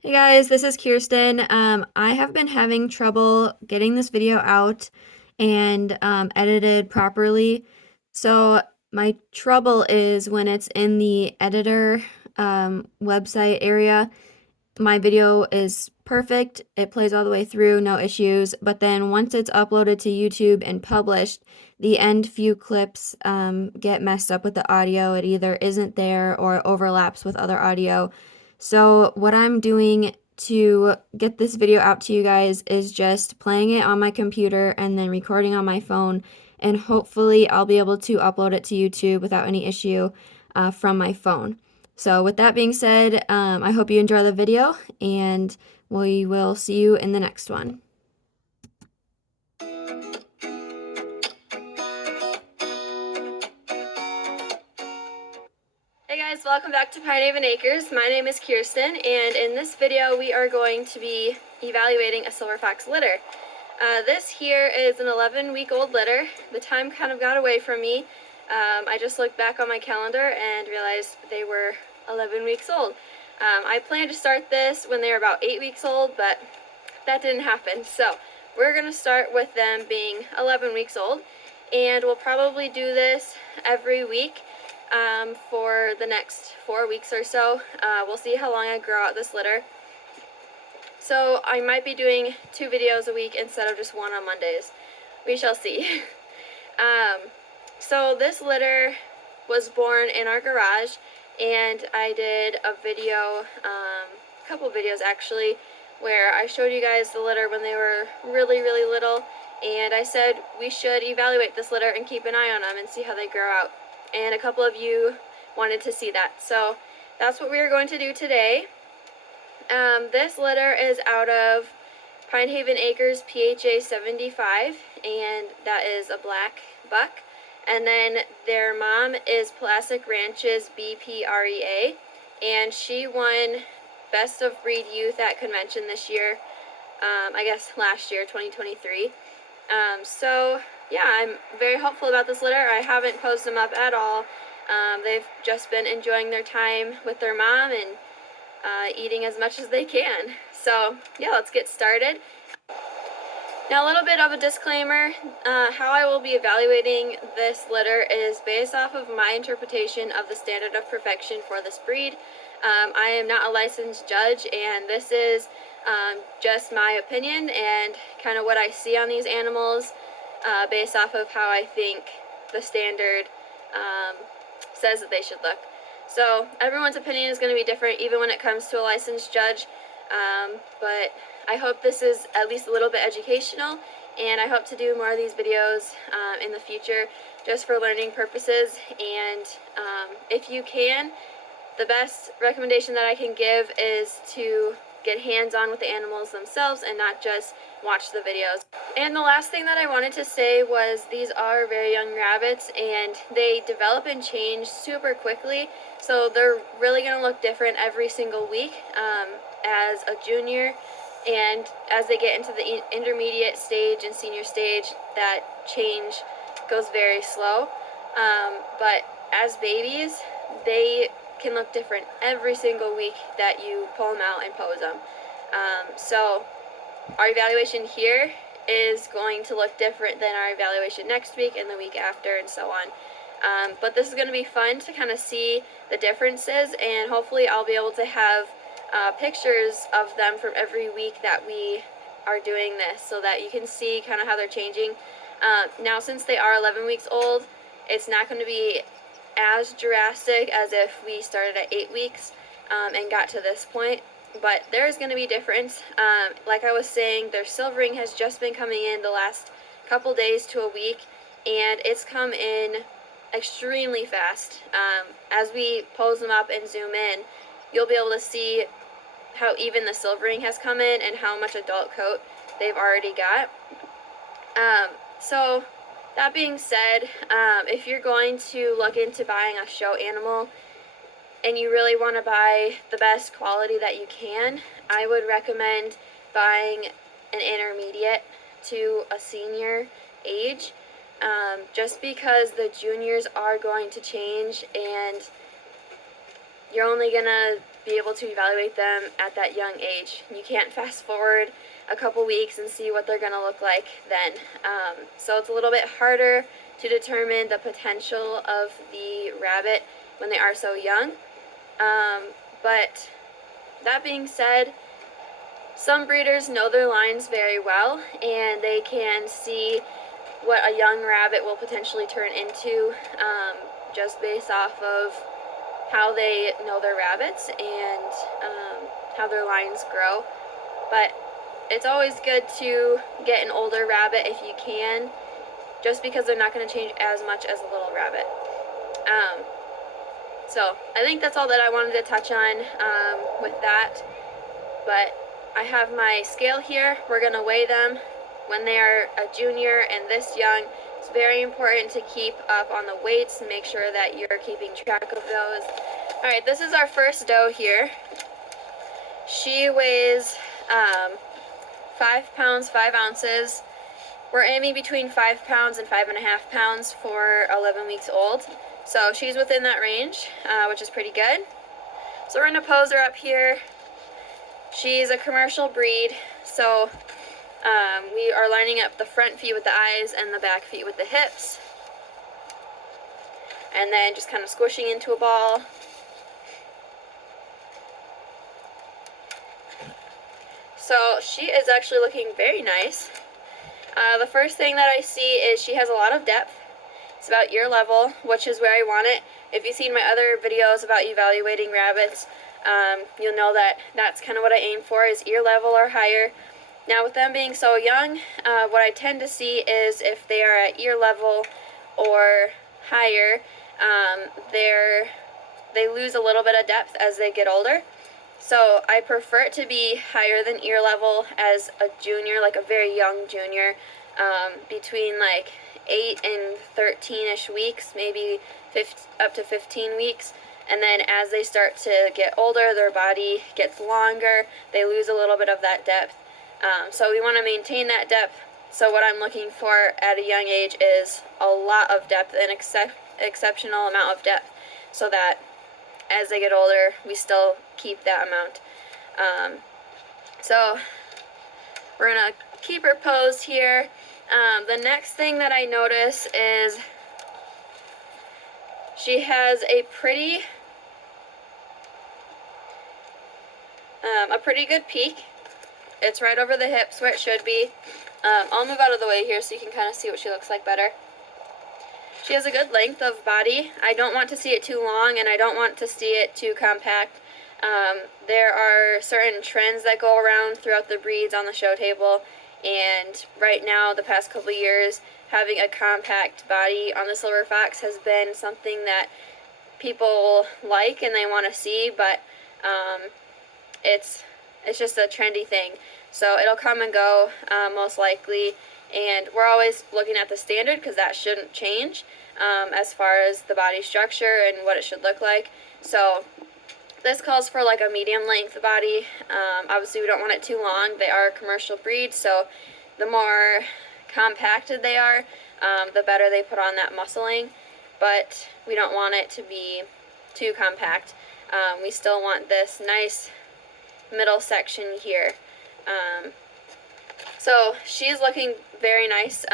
Hey guys, this is Kirsten. I have been having trouble getting this video out and edited properly. So my trouble is when it's in the editor website area, my video is perfect. It plays all the way through, no issues. But then once it's uploaded to YouTube and published, the end few clips get messed up with the audio. It either isn't there or overlaps with other audio. So what I'm doing to get this video out to you guys is just playing it on my computer and then recording on my phone, and hopefully I'll be able to upload it to YouTube without any issue from my phone. So with that being said, I hope you enjoy the video, and we will see you in the next one. Hey guys, welcome back to Pine Haven Acres. My name is Kirsten, and in this video we are going to be evaluating a silver fox litter. This here is an 11-week-old litter. The time kind of got away from me. I just looked back on my calendar and realized they were 11 weeks old. I planned to start this when they were about 8 weeks old, but that didn't happen. So we're going to start with them being 11 weeks old, and we'll probably do this every week for the next 4 weeks or so. We'll see how long I grow out this litter. So I might be doing 2 videos a week instead of just one on Mondays. We shall see. So this litter was born in our garage, and I did a video, a couple videos actually, where I showed you guys the litter when they were really little, and I said we should evaluate this litter and keep an eye on them and see how they grow out. And a couple of you wanted to see that, so that's what we are going to do today. This litter is out of Pine Haven Acres PHA75, and that is a black buck. And then their mom is Polasik Ranch's BPREA, and she won Best of Breed Youth at Convention this year, I guess last year, 2023. So yeah, I'm very hopeful about this litter. I haven't posed them up at all. They've just been enjoying their time with their mom and eating as much as they can. So yeah, let's get started. Now, a little bit of a disclaimer. How I will be evaluating this litter is based off of my interpretation of the standard of perfection for this breed. I am not a licensed judge, and this is just my opinion and kind of what I see on these animals based off of how I think the standard says that they should look. So everyone's opinion is going to be different, even when it comes to a licensed judge, but I hope this is at least a little bit educational, and I hope to do more of these videos in the future just for learning purposes. And if you can, the best recommendation that I can give is to get hands-on with the animals themselves and not just watch the videos. And the last thing that I wanted to say was these are very young rabbits, and they develop and change super quickly, so they're really going to look different every single week as a junior. And as they get into the intermediate stage and senior stage, that change goes very slow. But as babies, they can look different every single week that you pull them out and pose them. So our evaluation here is going to look different than our evaluation next week and the week after, and so on. But this is going to be fun to kind of see the differences, and hopefully I'll be able to have pictures of them from every week that we are doing this, so that you can see kind of how they're changing. Now, since they are 11 weeks old, it's not going to be as drastic as if we started at 8 weeks and got to this point, but there is going to be a difference. Like I was saying, their silvering has just been coming in the last couple days to a week, and it's come in extremely fast. As we pose them up and zoom in, you'll be able to see how even the silvering has come in and how much adult coat they've already got. So that being said, if you're going to look into buying a show animal and you really want to buy the best quality that you can, I would recommend buying an intermediate to a senior age, just because the juniors are going to change, and you're only going to be able to evaluate them at that young age. You can't fast forward a couple weeks and see what they're going to look like then. So it's a little bit harder to determine the potential of the rabbit when they are so young. But that being said, some breeders know their lines very well, and they can see what a young rabbit will potentially turn into just based off of how they know their rabbits and how their lines grow. But it's always good to get an older rabbit if you can, just because they're not going to change as much as a little rabbit. So I think that's all that I wanted to touch on with that. But I have my scale here. We're going to weigh them when they are a junior and this young. It's very important to keep up on the weights and make sure that you're keeping track of those. Alright, this is our first doe here. She weighs 5 pounds, 5 ounces. We're aiming between 5 pounds and 5.5 pounds for 11 weeks old. So she's within that range, which is pretty good. So we're going to pose her up here. She's a commercial breed, so we are lining up the front feet with the eyes and the back feet with the hips. And then just kind of squishing into a ball. So she is actually looking very nice. The first thing that I see is she has a lot of depth. It's about ear level, which is where I want it. If you've seen my other videos about evaluating rabbits, you'll know that that's kind of what I aim for, is ear level or higher. Now with them being so young, what I tend to see is if they are at ear level or higher, they lose a little bit of depth as they get older. So I prefer it to be higher than ear level as a junior, like a very young junior, between like 8 and 13-ish weeks, maybe up to 15 weeks. And then as they start to get older, their body gets longer, they lose a little bit of that depth. So we want to maintain that depth. So what I'm looking for at a young age is a lot of depth, an exceptional amount of depth, so that as they get older, we still keep that amount. So we're going to keep her posed here. The next thing that I notice is she has a pretty good peak. It's right over the hips where it should be. I'll move out of the way here so you can kind of see what she looks like better. She has a good length of body. I don't want to see it too long, and I don't want to see it too compact. There are certain trends that go around throughout the breeds on the show table, and right now, the past couple of years, having a compact body on the silver fox has been something that people like and they want to see, but it's just a trendy thing. So it'll come and go, most likely, and we're always looking at the standard because that shouldn't change as far as the body structure and what it should look like. So this calls for like a medium length body. Obviously we don't want it too long. They are a commercial breed, so the more compacted they are, the better they put on that muscling, but we don't want it to be too compact. We still want this nice middle section here. So she's looking very nice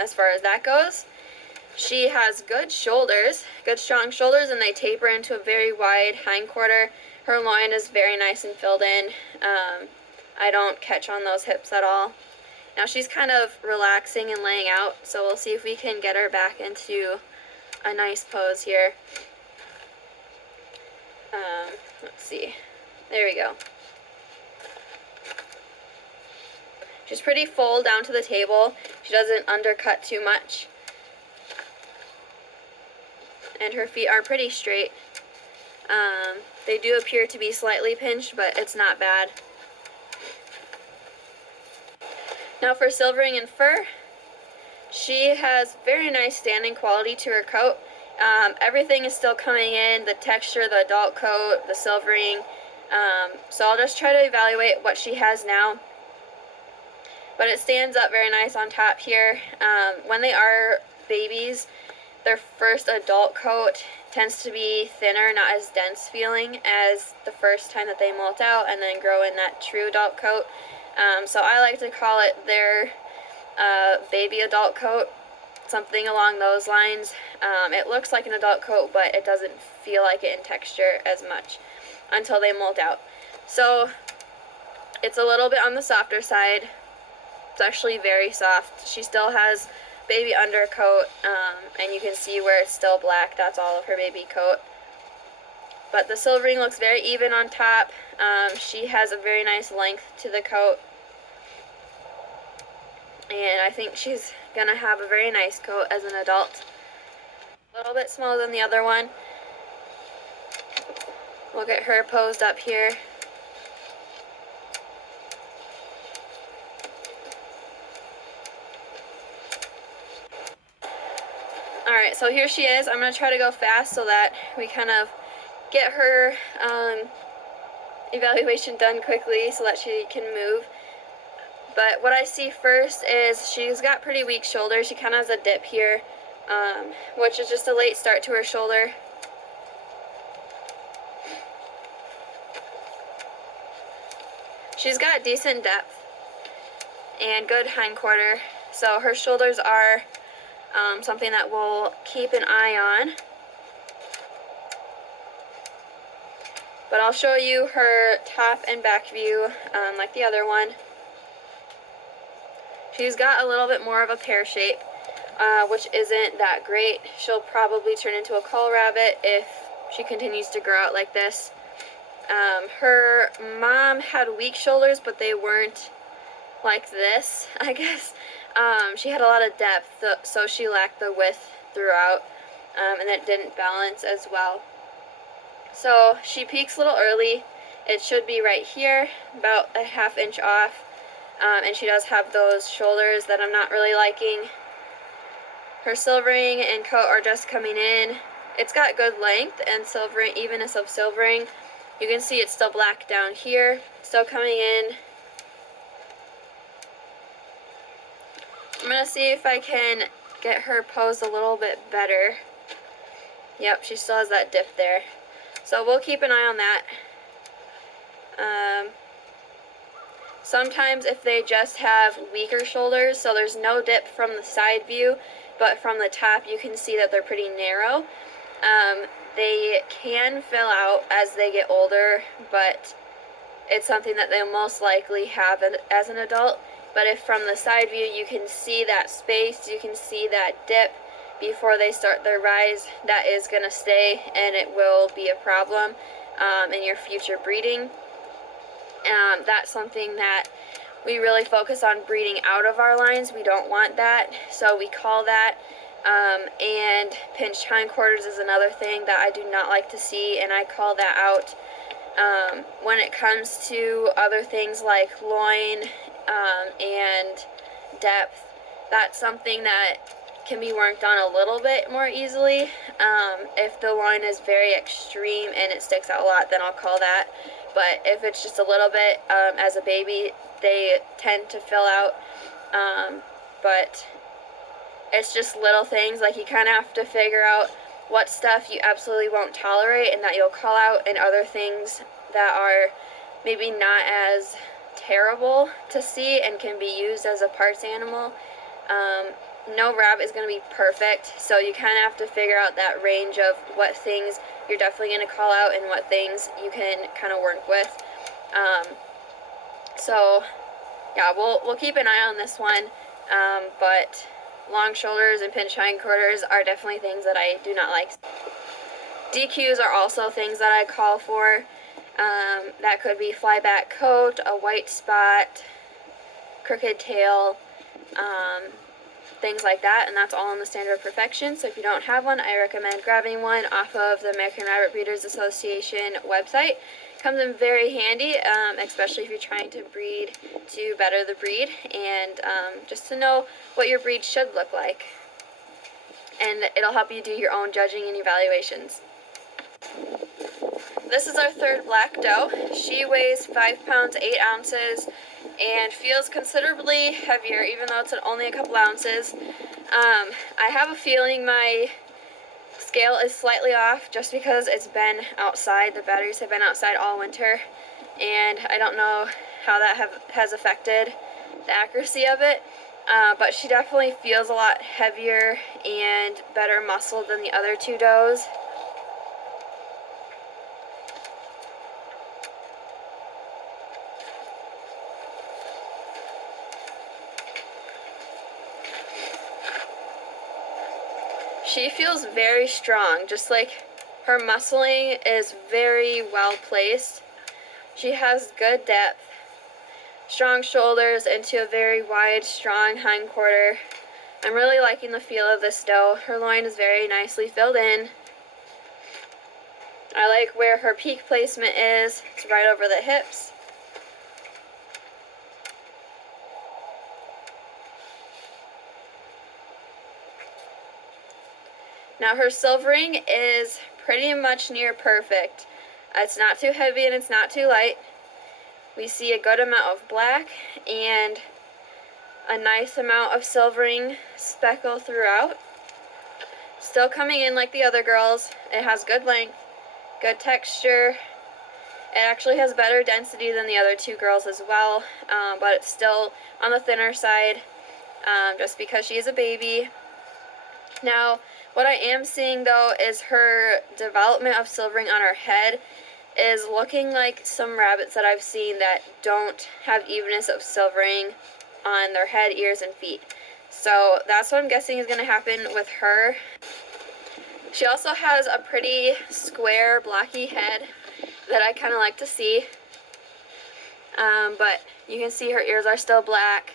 as far as that goes. She has good shoulders, good strong shoulders, and they taper into a very wide hindquarter. Her loin is very nice and filled in. I don't catch on those hips at all. Now she's kind of relaxing and laying out, so we'll see if we can get her back into a nice pose here. Let's see. There we go. She's pretty full down to the table. She doesn't undercut too much. And her feet are pretty straight. They do appear to be slightly pinched, but it's not bad. Now for silvering and fur, she has very nice standing quality to her coat. Everything is still coming in, the texture, the adult coat, the silvering. So I'll just try to evaluate what she has now. But it stands up very nice on top here. When they are babies, their first adult coat tends to be thinner, not as dense feeling as the first time that they molt out and then grow in that true adult coat. So I like to call it their baby adult coat, something along those lines. It looks like an adult coat, but it doesn't feel like it in texture as much until they molt out. So it's a little bit on the softer side. It's actually very soft. She still has baby undercoat, and you can see where it's still black. That's all of her baby coat. But the silvering looks very even on top. She has a very nice length to the coat, and I think she's gonna have a very nice coat as an adult. A little bit smaller than the other one. We'll get her posed up here. Alright, so here she is. I'm going to try to go fast so that we kind of get her evaluation done quickly so that she can move. But what I see first is she's got pretty weak shoulders. She kind of has a dip here, which is just a late start to her shoulder. She's got decent depth and good hindquarter, so her shoulders are something that we'll keep an eye on. But I'll show you her top and back view like the other one. She's got a little bit more of a pear shape, which isn't that great. She'll probably turn into a kohlrabi if she continues to grow out like this. Her mom had weak shoulders, but they weren't like this, I guess. She had a lot of depth, so she lacked the width throughout, and it didn't balance as well. So she peaks a little early. It should be right here, about a ½ inch off, and she does have those shoulders that I'm not really liking. Her silvering and coat are just coming in. It's got good length and silvering, evenness of silvering. You can see it's still black down here, still coming in. I'm going to see if I can get her posed a little bit better. Yep, she still has that dip there. So we'll keep an eye on that. Sometimes if they just have weaker shoulders, so there's no dip from the side view, but from the top you can see that they're pretty narrow. They can fill out as they get older, but it's something that they'll most likely have as an adult. But if from the side view you can see that space, you can see that dip before they start their rise, that is going to stay, and it will be a problem in your future breeding. That's something that we really focus on breeding out of our lines. We don't want that, so we call that. And pinched hindquarters is another thing that I do not like to see, and I call that out. When it comes to other things like loin and depth, that's something that can be worked on a little bit more easily. If the loin is very extreme and it sticks out a lot, then I'll call that. But if it's just a little bit, as a baby, they tend to fill out. But it's just little things, like you kind of have to figure out what stuff you absolutely won't tolerate and that you'll call out, and other things that are maybe not as terrible to see and can be used as a parts animal. No rabbit is going to be perfect, so you kind of have to figure out that range of what things you're definitely going to call out and what things you can kind of work with. So yeah, we'll keep an eye on this one, but long shoulders and pinched hindquarters are definitely things that I do not like. DQs are also things that I call for. That could be flyback coat, a white spot, crooked tail, things like that, and that's all in the standard perfection. So if you don't have one, I recommend grabbing one off of the American Rabbit Breeders Association website. Comes in very handy, especially if you're trying to breed to better the breed, and just to know what your breed should look like. And it'll help you do your own judging and evaluations. This is our third black doe. She weighs 5 pounds 8 ounces and feels considerably heavier, even though it's only a couple ounces. I have a feeling my scale is slightly off just because it's been outside. The batteries have been outside all winter, and I don't know how that has affected the accuracy of it, but she definitely feels a lot heavier and better muscled than the other two does. She feels very strong, just like her muscling is very well placed. She has good depth, strong shoulders into a very wide, strong hind quarter. I'm really liking the feel of this doe. Her loin is very nicely filled in. I like where her peak placement is. It's right over the hips. Now her silvering is pretty much near perfect. It's not too heavy and it's not too light. We see a good amount of black and a nice amount of silvering speckle throughout. Still coming in like the other girls. It has good length, good texture. It actually has better density than the other two girls as well, but it's still on the thinner side just because she is a baby. Now, what I am seeing though is her development of silvering on her head is looking like some rabbits that I've seen that don't have evenness of silvering on their head, ears, and feet. So that's what I'm guessing is going to happen with her. She also has a pretty square, blocky head that I kind of like to see. But you can see her ears are still black.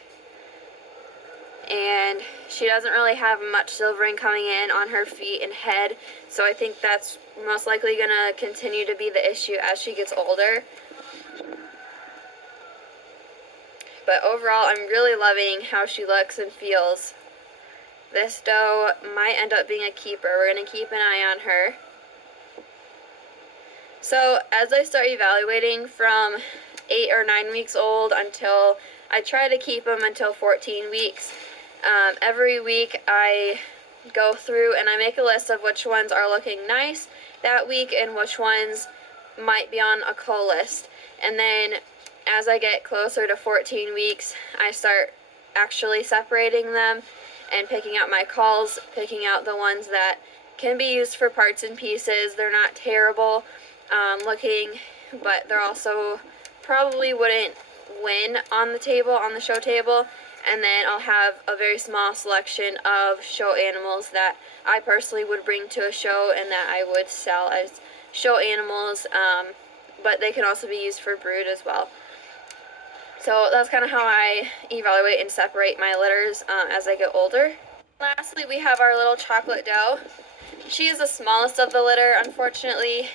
And she doesn't really have much silvering coming in on her feet and head, so I think that's most likely going to continue to be the issue as she gets older. But overall, I'm really loving how she looks and feels. This doe might end up being a keeper. We're going to keep an eye on her. So as I start evaluating from 8 or 9 weeks old until I try to keep them until 14 weeks, every week I go through and I make a list of which ones are looking nice that week and which ones might be on a cull list. And then as I get closer to 14 weeks, I start actually separating them and picking out my culls, picking out the ones that can be used for parts and pieces. They're not terrible looking, but they're also probably wouldn't win on the table, on the show table. And then I'll have a very small selection of show animals that I personally would bring to a show and that I would sell as show animals, but they can also be used for brood as well. So that's kind of how I evaluate and separate my litters as I get older. Lastly, we have our little chocolate doe. She is the smallest of the litter, unfortunately,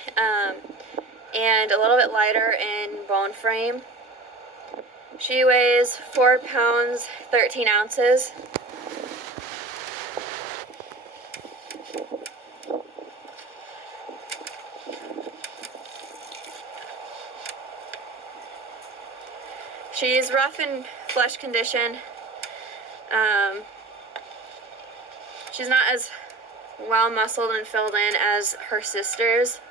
and a little bit lighter in bone frame. She weighs 4 pounds, 13 ounces. She's rough in flesh condition. She's not as well muscled and filled in as her sisters,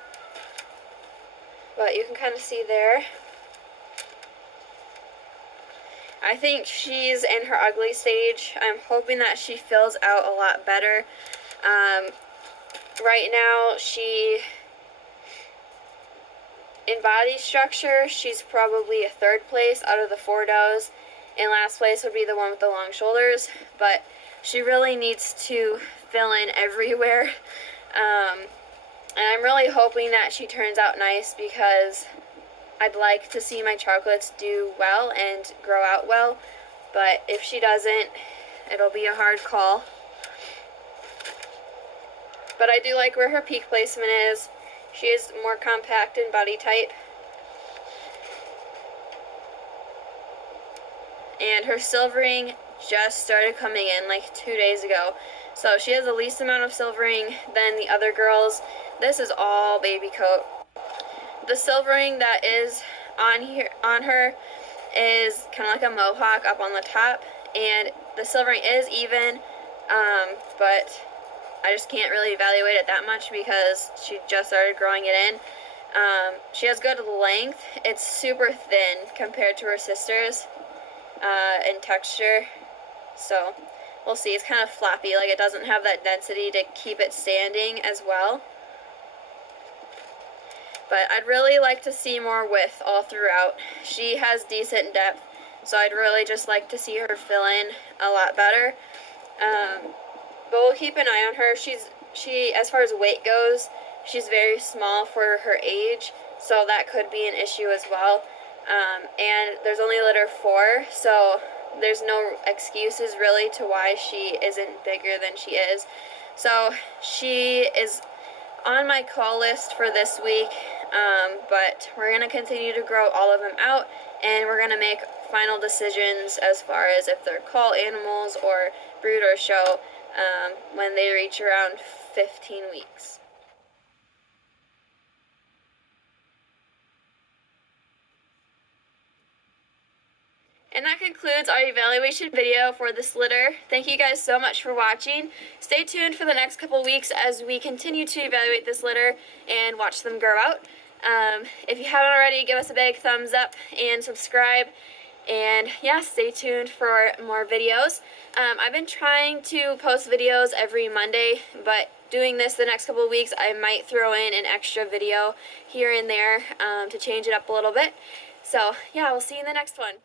but you can kind of see there. I think she's in her ugly stage. I'm hoping that she fills out a lot better. Right now, in body structure, she's probably a 3rd place out of the 4 does. And last place would be the one with the long shoulders, but she really needs to fill in everywhere. And I'm really hoping that she turns out nice because I'd like to see my chocolates do well and grow out well, but if she doesn't, it'll be a hard call. But I do like where her peak placement is. She is more compact in body type. And her silvering just started coming in like 2 days ago. So she has the least amount of silvering than the other girls. This is all baby coat. The silvering that is on her is kind of like a mohawk up on the top, and the silvering is even, but I just can't really evaluate it that much because she just started growing it in. She has good length. It's super thin compared to her sisters in texture. So we'll see. It's kind of floppy, like it doesn't have that density to keep it standing as well. But I'd really like to see more width all throughout. She has decent depth, so I'd really just like to see her fill in a lot better. But we'll keep an eye on her. She, as far as weight goes, she's very small for her age, so that could be an issue as well. And there's only litter 4, so there's no excuses really to why she isn't bigger than she is. So she is on my call list for this week, but we're going to continue to grow all of them out, and we're going to make final decisions as far as if they're call animals or brood or show when they reach around 15 weeks. And that concludes our evaluation video for this litter. Thank you guys so much for watching. Stay tuned for the next couple weeks as we continue to evaluate this litter and watch them grow out. If you haven't already, give us a big thumbs up and subscribe. And yeah, stay tuned for more videos. I've been trying to post videos every Monday, but doing this the next couple of weeks, I might throw in an extra video here and there to change it up a little bit. So yeah, we'll see you in the next one.